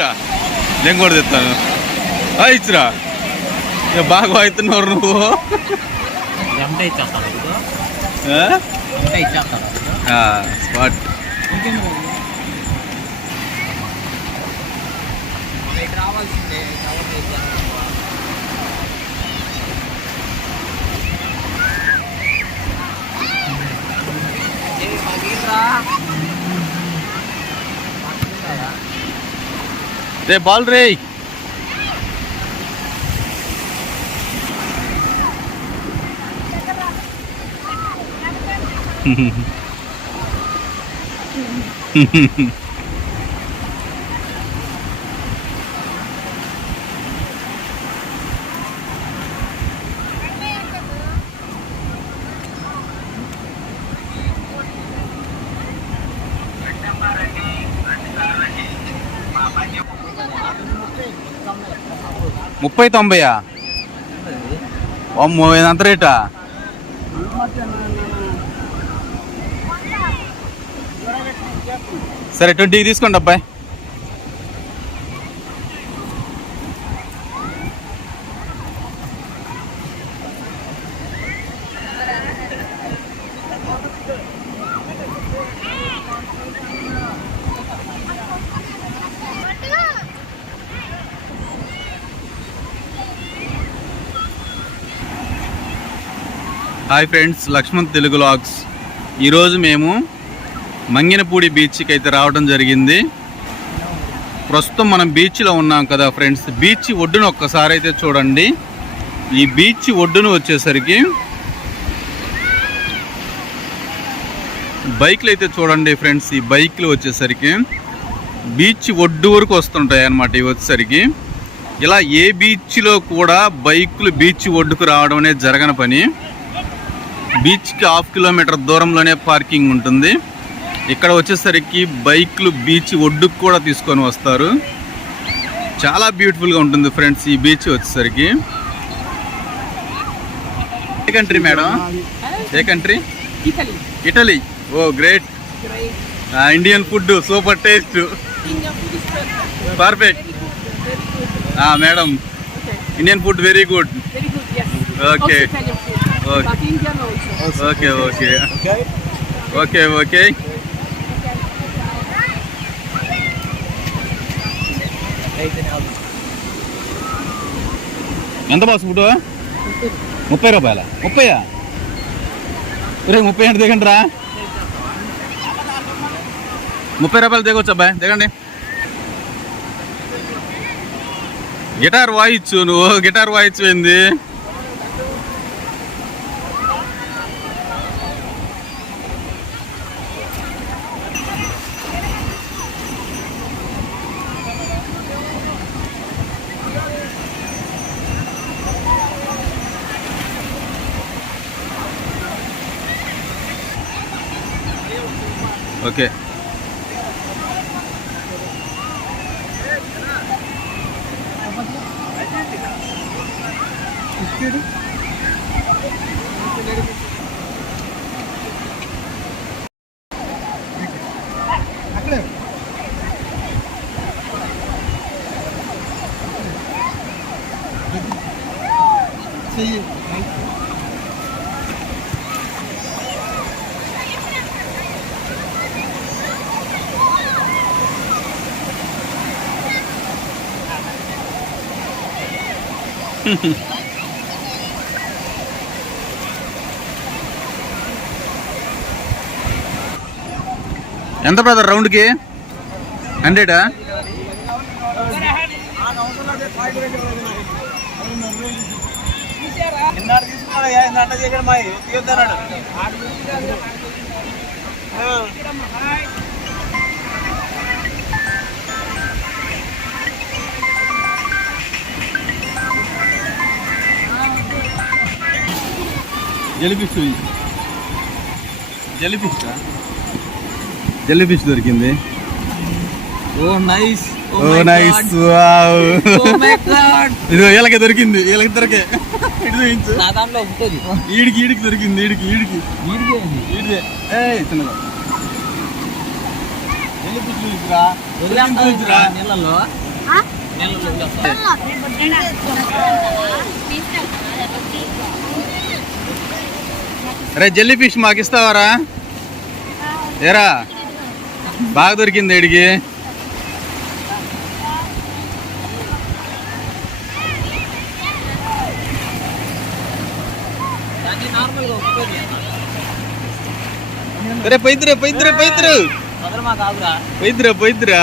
నేను కూడా తెస్తాను. ఇచ్చిరా ఇక బాగా అవుతున్నారు నువ్వు. స్పాట్ రే బాల్ రే. ముప్పై 90 అమ్మో ఎంత రేటా? సరే 20 తీసుకోండి అబ్బాయి. Hi friends, Laxman Telugu vlogs. ఈరోజు మేము మంగినపూడి బీచ్కి అయితే రావడం జరిగింది. ప్రస్తుతం మనం బీచ్లో ఉన్నాం కదా ఫ్రెండ్స్. బీచ్ ఒడ్డును ఒక్కసారి అయితే చూడండి. ఈ బీచ్ ఒడ్డును వచ్చేసరికి బైక్లు అయితే చూడండి ఫ్రెండ్స్. ఈ బైక్లు వచ్చేసరికి బీచ్ ఒడ్డు వరకు వస్తుంటాయి అన్నమాట. ఇవి వచ్చేసరికి ఇలా ఏ బీచ్లో కూడా బైకులు బీచ్ ఒడ్డుకు రావడం అనేది జరగని పని. బీచ్కి 1/2 కిలోమీటర్ దూరంలోనే పార్కింగ్ ఉంటుంది. ఇక్కడ వచ్చేసరికి బైక్లు బీచ్ ఒడ్డుకు కూడా తీసుకొని వస్తారు. చాలా బ్యూటిఫుల్గా ఉంటుంది ఫ్రెండ్స్ ఈ బీచ్ వచ్చేసరికి. ఏ కంట్రీ మేడం? ఏ country? Italy. Oh great. Indian food super taste, perfect. Madam Indian food very good. Okay okay okay okay okay. ఎంత బాస్ ఫుడ్? 30 రూపాయల? 30 30 అంటే దిగండి రా. 30 రూపాయలు దిగొచ్చు అబ్బాయి, దిగండి. గిటార్ వాయిచ్చు నువ్వు, గిటార్ వాయిచ్చు ఏంది? ఓకే ఎంత బ్రదర్ రౌండ్కి? 100? జెలీఫిష్, జెలీఫిష్ జెలీఫిష్ దొరికింది. ఓ నైస్, ఓ నైస్, వావ్. ఇది వీళ్ళకి దొరికింది, వీళ్ళకి దొరికే. ఇటు చూపించు. నా దాంట్లో ఉంటుంది. ఈడికి ఈడికి దొరికింది, ఈడికి ఈడికి ఈడిదే. చిన్నగా జెలీఫిష్ చూపించురా, నీళ్ళలో రే జెల్లీ ఫిష్ మాకు ఇస్తావారా? ఏరా బాగా దొరికింది ఇడికి. రే పైతురా పైతురా పైతురు పైతురా పైతురా.